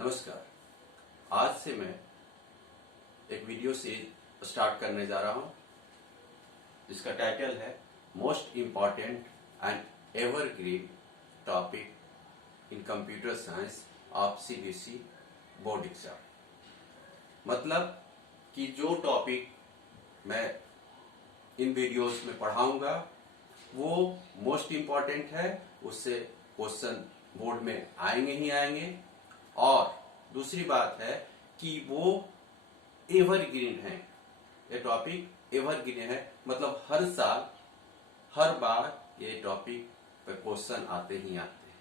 नमस्कार। आज से मैं एक वीडियो सीरीज स्टार्ट करने जा रहा हूं जिसका टाइटल है most important and evergreen topic in computer science of CBSE board exam. मतलब कि जो टॉपिक मैं इन वीडियोस में पढ़ाऊंगा वो मोस्ट इम्पॉर्टेंट है, उससे क्वेश्चन बोर्ड में आएंगे ही आएंगे। और दूसरी बात है कि वो एवरग्रीन है, ये टॉपिक एवरग्रीन है, मतलब हर साल हर बार ये टॉपिक पे क्वेश्चन आते ही आते हैं,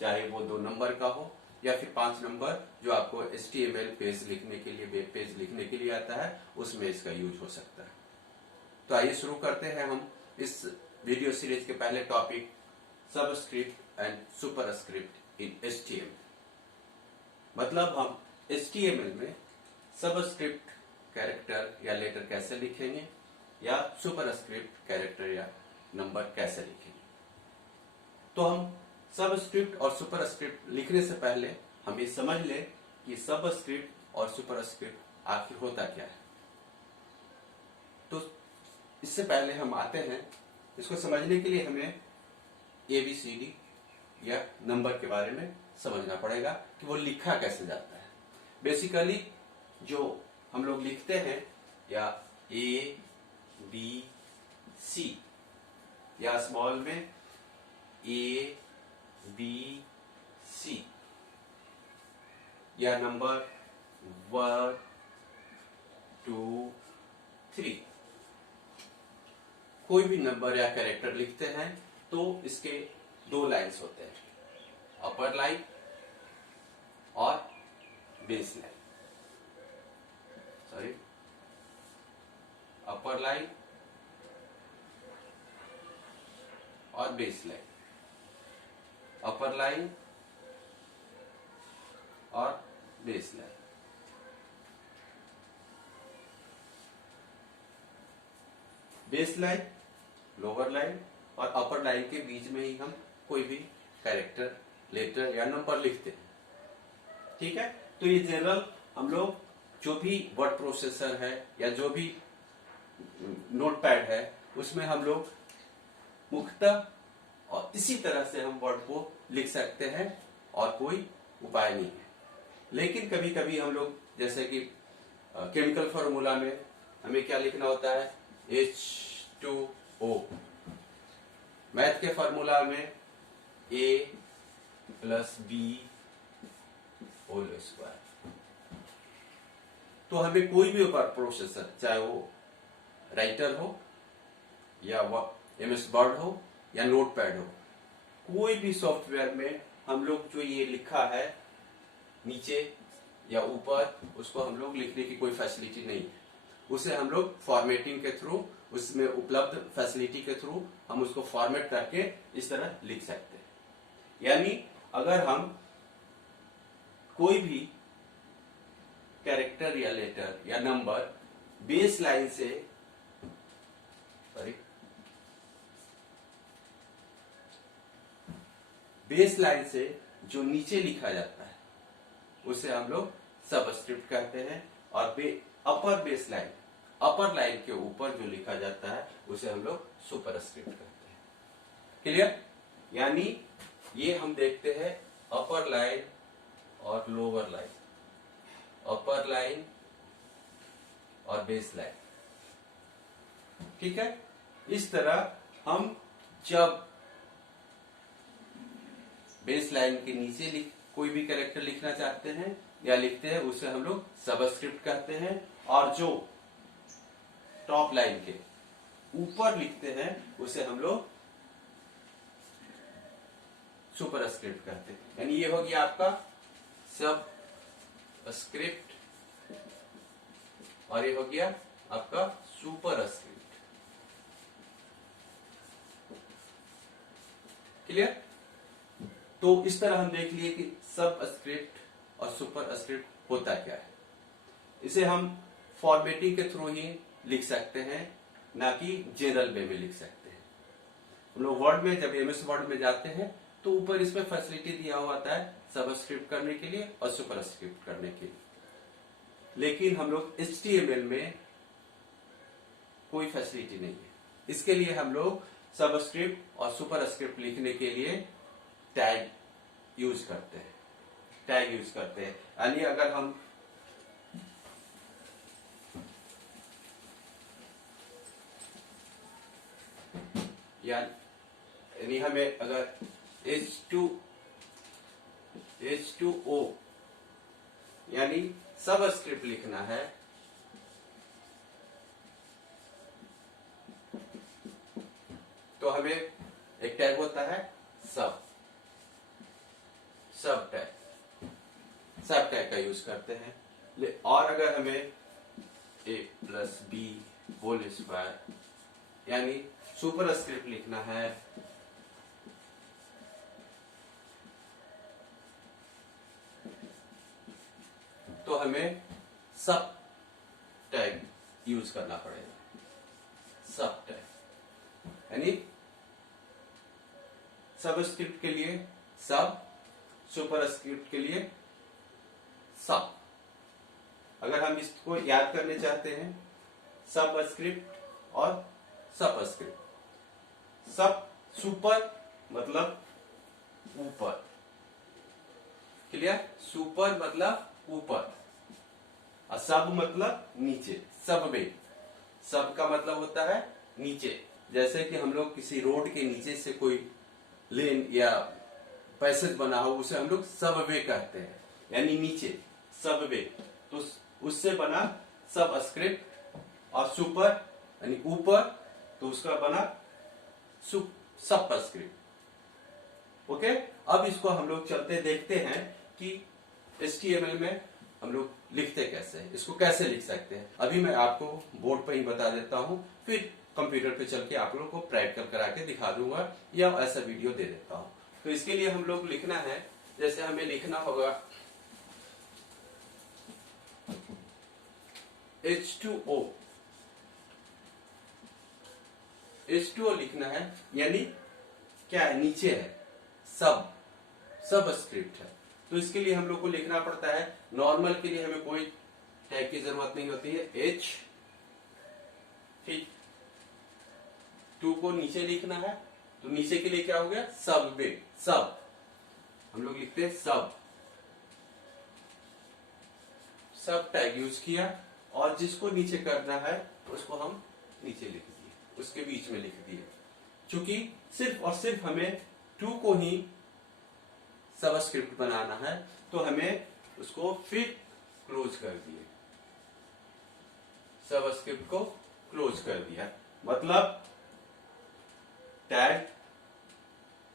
चाहे वो 2 नंबर का हो या फिर 5 नंबर जो आपको HTML पेज लिखने के लिए, वेब पेज लिखने के लिए आता है, उसमें इसका यूज हो सकता है। तो आइए शुरू करते हैं हम इस वीडियो सीरीज के पहले topic subscript and superscript in HTML। मतलब हम HTML में सबस्क्रिप्ट कैरेक्टर या लेटर कैसे लिखेंगे या सुपरस्क्रिप्ट कैरेक्टर या नंबर कैसे लिखेंगे। तो हम सबस्क्रिप्ट और सुपरस्क्रिप्ट लिखने से पहले हम ये समझ लें कि सबस्क्रिप्ट और सुपरस्क्रिप्ट आखिर होता क्या है। तो इससे पहले हम आते हैं, इसको समझने के लिए हमें ABCD या नंबर के बारे में समझना पड़ेगा कि वो लिखा कैसे जाता है। बेसिकली जो हम लोग लिखते हैं या ABC या स्मॉल में ABC या नंबर 1 2 3 कोई भी नंबर या कैरेक्टर लिखते हैं तो इसके 2 लाइन्स होते हैं, अपर लाइन और बेस लाइन। सॉरी, अपर लाइन और बेस लाइन, अपर लाइन और base line. Base line, lower line और अपर लाइन के बीच में ही हम कोई भी कैरेक्टर, लेटर या नंबर लिखते हैं। ठीक है, तो ये जनरल हम लोग जो भी वर्ड प्रोसेसर है या जो भी नोटपैड है उसमें हम लोग मुख्यतः और इसी तरह से हम वर्ड को लिख सकते हैं और कोई उपाय नहीं है। लेकिन कभी कभी हम लोग जैसे कि केमिकल फॉर्मूला में हमें क्या लिखना होता है, H2O। मैथ के फॉर्मूला में A + B होल स्क्वायर। तो हमें कोई भी वर्ड प्रोसेसर, चाहे वो राइटर हो या MS वर्ड हो या नोटपैड हो, कोई भी सॉफ्टवेयर में हम लोग जो ये लिखा है नीचे या ऊपर, उसको हम लोग लिखने की कोई फैसिलिटी नहीं है। उसे हम लोग फॉर्मेटिंग के थ्रू, उसमें उपलब्ध फैसिलिटी के थ्रू हम उसको फॉर्मेट करके इस तरह लिख सकते हैं। यानी अगर हम कोई भी कैरेक्टर या लेटर या नंबर बेस लाइन से, बेस लाइन से जो नीचे लिखा जाता है उसे हम लोग सबस्क्रिप्ट कहते हैं, और अपर बेस लाइन, अपर लाइन के ऊपर जो लिखा जाता है उसे हम लोग सुपरस्क्रिप्ट कहते हैं। क्लियर? यानी ये हम देखते हैं अपर लाइन और लोअर लाइन, अपर लाइन और बेस लाइन। ठीक है, इस तरह हम जब बेस लाइन के नीचे कोई भी कैरेक्टर लिखना चाहते हैं या लिखते हैं उसे हम लोग सबस्क्रिप्ट कहते हैं, और जो टॉप लाइन के ऊपर लिखते हैं उसे हम लोग सुपरस्क्रिप्ट कहते हैं। यानी ये हो गया आपका सबस्क्रिप्ट और ये हो गया आपका सुपरस्क्रिप्ट। क्लियर? तो इस तरह हम देख लिए कि सबस्क्रिप्ट और सुपरस्क्रिप्ट होता क्या है। इसे हम फॉर्मेटिंग के थ्रू ही लिख सकते हैं, ना कि जनरल वे में लिख सकते हैं। हम लोग वर्ड में, जब MS वर्ड में जाते हैं तो ऊपर इसमें फैसिलिटी दिया हुआ आता है सबस्क्रिप्ट करने के लिए और सुपरस्क्रिप्ट करने के लिए। लेकिन हम लोग HTML में कोई फैसिलिटी नहीं है। इसके लिए हम लोग सबस्क्रिप्ट और सुपरस्क्रिप्ट लिखने के लिए टैग यूज करते हैं। टैग यूज करते हैं यानी अगर हम यानी हमें अगर H2O यानी सबस्क्रिप्ट लिखना है तो हमें एक टैग होता है सब टैग का यूज करते हैं। और अगर हमें A+B² यानी सुपरस्क्रिप्ट लिखना है तो हमें सब टैग यूज करना पड़ेगा। सब टैग यानी सबस्क्रिप्ट के लिए सब, सुपरस्क्रिप्ट के लिए सब। अगर हम इसको याद करने चाहते हैं सबस्क्रिप्ट और सबस्क्रिप्ट। सब सुपर मतलब ऊपर, क्लियर? सुपर मतलब ऊपर और सब मतलब नीचे। सब में सब का मतलब होता है नीचे। जैसे कि हम लोग किसी रोड के नीचे से कोई लेन या पैसेज बना हो उसे हम लोग सबवे कहते हैं, यानी नीचे सबवे। तो उससे बना सबस्क्रिप्ट और सुपर यानी ऊपर, तो उसका बना सबस्क्रिप्ट। ओके, अब इसको हम लोग चलते देखते हैं कि HTML में हम लोग लिखते कैसे हैं, इसको कैसे लिख सकते हैं। अभी मैं आपको बोर्ड पर ही बता देता हूं, फिर कंप्यूटर पे चल के आप लोगों को प्रैक्टिकल करा के दिखा दूंगा या ऐसा वीडियो दे देता हूं। तो इसके लिए हम लोग लिखना है, जैसे हमें लिखना होगा H2O लिखना है, यानी क्या है, नीचे है, सबस्क्रिप्ट है। तो इसके लिए हम लोग को लिखना पड़ता है, नॉर्मल के लिए हमें कोई टैग की जरूरत नहीं होती है, H, ठीक। 2 को नीचे लिखना है तो नीचे के लिए क्या हो गया, सब हम लोग लिखते हैं सब टैग यूज किया, और जिसको नीचे करना है उसको हम नीचे लिख दिए, उसके बीच में लिख दिए। चूंकि सिर्फ और सिर्फ हमें 2 को ही सबस्क्रिप्ट बनाना है तो हमें उसको फिर क्लोज कर दिए, सबस्क्रिप्ट को क्लोज कर दिया। मतलब टैग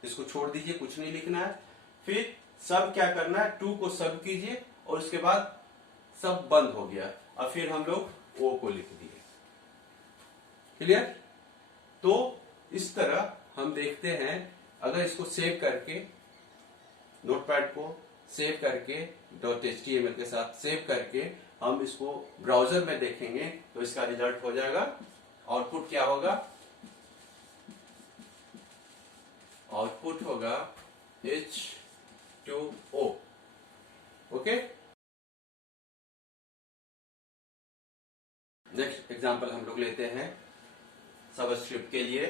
इसको छोड़ दीजिए, कुछ नहीं लिखना है। फिर सब क्या करना है, 2 को सब कीजिए और उसके बाद सब बंद हो गया, और फिर हम लोग O को लिख दिए। क्लियर? तो इस तरह हम देखते हैं, अगर इसको सेव करके, नोटपैड को सेव करके .html के साथ सेव करके हम इसको ब्राउजर में देखेंगे तो इसका रिजल्ट हो जाएगा। आउटपुट क्या होगा, आउटपुट होगा H2O। ओके, नेक्स्ट एग्जांपल हम लोग लेते हैं सबस्क्रिप्ट के लिए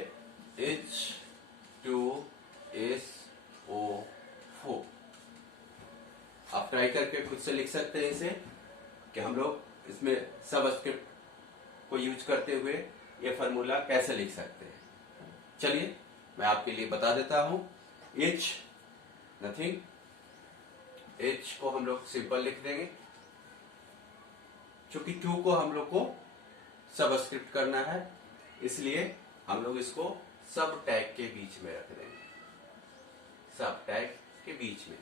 H2SO4। आप ट्राई करके खुद से लिख सकते हैं इसे, कि हम लोग इसमें सबस्क्रिप्ट को यूज करते हुए ये फॉर्मूला कैसे लिख सकते हैं। चलिए मैं आपके लिए बता देता हूं। H नथिंग, H को हम लोग सिंपल लिख देंगे, चूंकि 2 को हम लोग को सबस्क्रिप्ट करना है इसलिए हम लोग इसको सब टैग के बीच में रख देंगे, सब टैग के बीच में।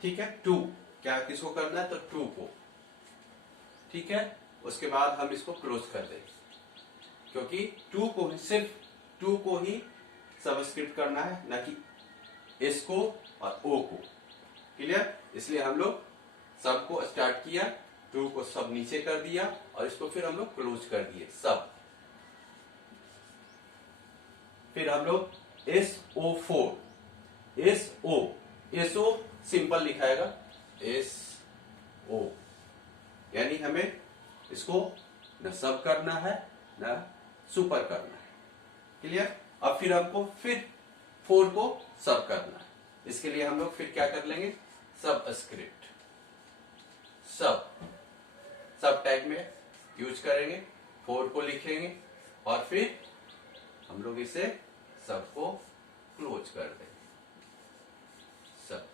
ठीक है, 2 क्या किसको करना है, तो 2 को, ठीक है। उसके बाद हम इसको क्लोज कर देंगे, क्योंकि 2 को ही, सिर्फ 2 को ही सबस्क्रिप्ट करना है, ना कि S को और O को। क्लियर? इसलिए हम लोग सब को स्टार्ट किया, 2 को सब नीचे कर दिया और इसको फिर हम लोग क्लोज कर दिए सब। फिर हम लोग SO4 एसओ सिंपल लिखाएगा, एसओ, यानी हमें इसको न सब करना है न सुपर करना है। क्लियर? अब फिर हमको फिर 4 को सब करना है। इसके लिए हम लोग फिर क्या कर लेंगे, सबस्क्रिप्ट, सब टैग में यूज करेंगे, 4 को लिखेंगे और फिर हम लोग इसे सब को क्लोज कर देंगे। सब,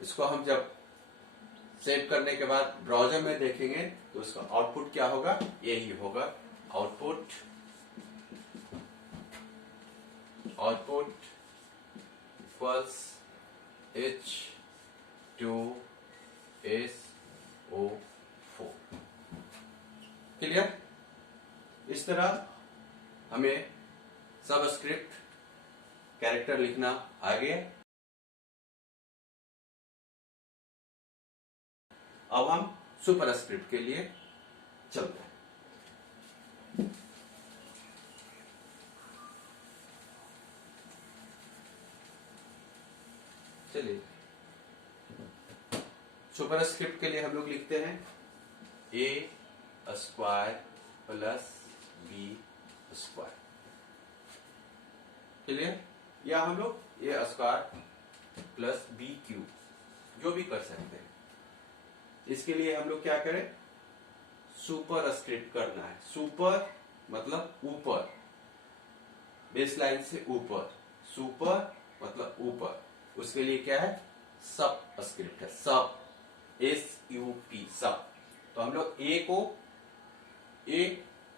इसको हम जब सेव करने के बाद ब्राउजर में देखेंगे तो उसका आउटपुट क्या होगा, यही होगा, आउटपुट इक्वल्स H2SO4। क्लियर? इस तरह हमें सबस्क्रिप्ट कैरेक्टर लिखना आ गया। अब हम सुपरस्क्रिप्ट के लिए चलते हैं। चलिए, सुपरस्क्रिप्ट के लिए हम लोग लिखते हैं a² + b²। क्लियर? या हम लोग a² + bq जो भी कर सकते हैं। इसके लिए हम लोग क्या करें, सुपरस्क्रिप्ट करना है। सुपर मतलब ऊपर, बेस लाइन से ऊपर, सुपर मतलब ऊपर। उसके लिए क्या है, सबस्क्रिप्ट है, सब, SUP, सब। तो हम लोग ए को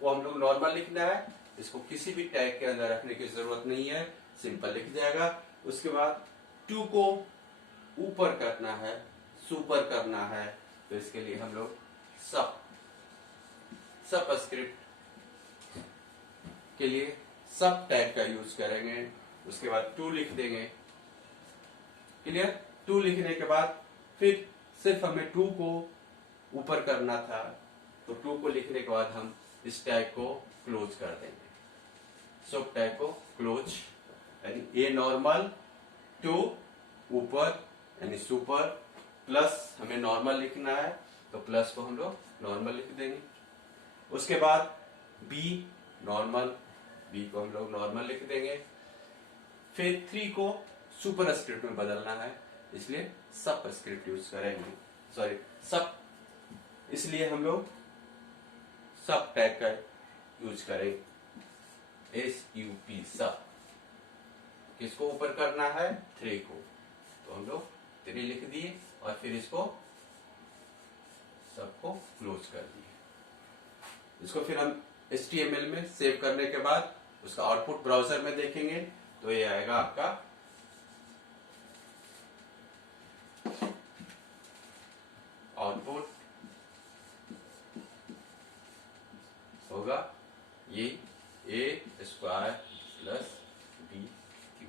हम लोग नॉर्मल लिखना है, इसको किसी भी टैग के अंदर रखने की जरूरत नहीं है, सिंपल लिख जाएगा। उसके बाद 2 को ऊपर करना है, सुपर करना है, तो इसके लिए हम लोग सबस्क्रिप्ट के लिए सब टैग का यूज करेंगे। उसके बाद 2 लिख देंगे। क्लियर? 2 लिखने के बाद फिर सिर्फ हमें 2 को ऊपर करना था, तो 2 को लिखने के बाद हम इस टैग को क्लोज कर देंगे। सब टैग को क्लोज, यानी ए नॉर्मल, 2 ऊपर यानी सुपर, प्लस हमें नॉर्मल लिखना है तो प्लस को हम लोग नॉर्मल लिख देंगे। उसके बाद बी नॉर्मल, बी को हम लोग नॉर्मल लिख देंगे। फिर 3 को सुपरस्क्रिप्ट में बदलना है, इसलिए सबस्क्रिप्ट यूज करेंगे, सॉरी सब, इसलिए हम लोग सब टैग का यूज करेंगे, SUP, सब। किसको ऊपर करना है, 3 को, तो हम लोग 3 लिख दिए और फिर इसको सबको क्लोज कर दिए। इसको फिर हम HTML में सेव करने के बाद उसका आउटपुट ब्राउजर में देखेंगे तो ये आएगा आपका आउटपुट होगा ये A² + BQ।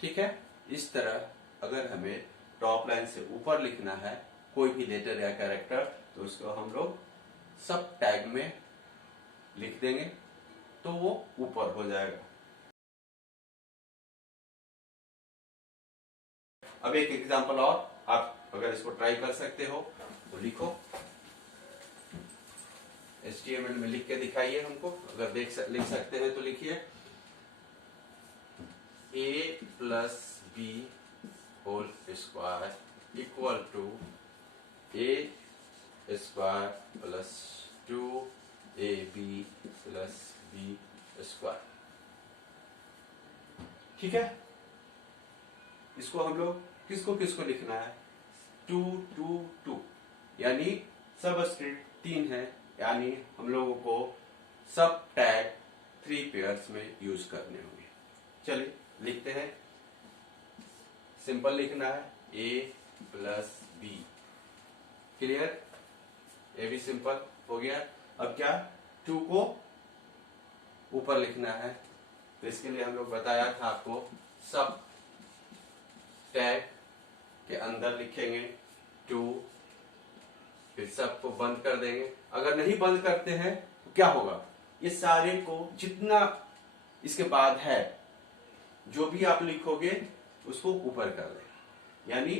ठीक है? इस तरह अगर हमें टॉप लाइन से ऊपर लिखना है कोई भी लेटर या कैरेक्टर, तो उसको हम लोग सब टैग में लिख देंगे तो वो ऊपर हो जाएगा। अब एक एग्जांपल और, आप अगर इसको ट्राई कर सकते हो तो लिखो, HTML में लिख के दिखाइए हमको, अगर लिख सकते हैं तो लिखिए A + B² equal to A² + 2AB + B²। ठीक है? इसको हम लोग किसको किसको लिखना है, 2 2 2, यानी सबस्क्रिप्ट 3 है, यानी हम लोगों को सब टैग 3 पेयर्स में यूज करने होंगे। चलिए लिखते हैं, सिंपल लिखना है A + B। क्लियर? ये भी सिंपल हो गया। अब क्या, 2 को ऊपर लिखना है, तो इसके लिए हम लोग बताया था आपको, सब टैग के अंदर लिखेंगे 2, फिर सबको बंद कर देंगे। अगर नहीं बंद करते हैं तो क्या होगा, ये सारे को जितना इसके बाद है जो भी आप लिखोगे उसको ऊपर कर देगा। यानी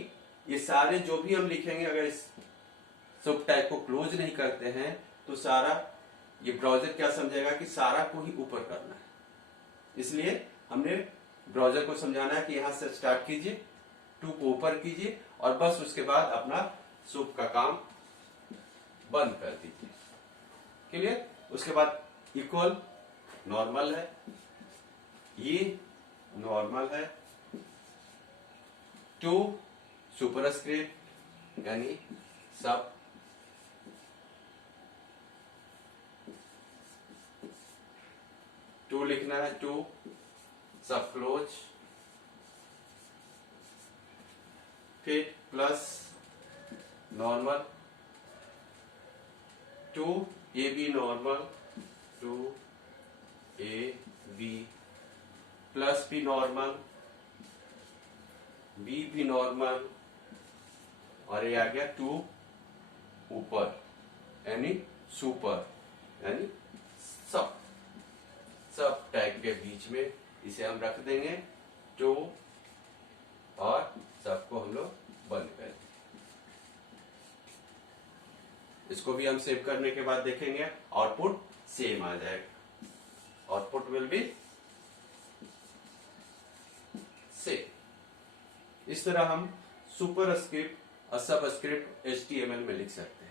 ये सारे जो भी हम लिखेंगे, अगर इस सब टैग को क्लोज नहीं करते हैं तो सारा ये ब्राउजर क्या समझेगा कि सारा को ही ऊपर करना है। इसलिए हमने ब्राउजर को समझाना है कि यहां से स्टार्ट कीजिए, टू को ऊपर कीजिए और बस उसके बाद अपना सुप का काम बंद कर दीजिए। क्लियर? उसके बाद इक्वल नॉर्मल है, ये नॉर्मल है, टू सुपरस्क्रिप्ट यानी सब, टू लिखना है, टू सब क्लोज, फिर plus normal, two A B normal, two A B plus भी नॉर्मल, बी भी नॉर्मल, और ये आ गया टू ऊपर यानी सुपर, यानी सब सब टैग के बीच में इसे हम रख देंगे टू, और सबको हम लोग बंद कर देंगे। इसको भी हम सेव करने के बाद देखेंगे आउटपुट सेम आ जाएगा, आउटपुट विल बी सेम। इस तरह हम सुपरस्क्रिप्ट और सबस्क्रिप्ट HTML में लिख सकते हैं।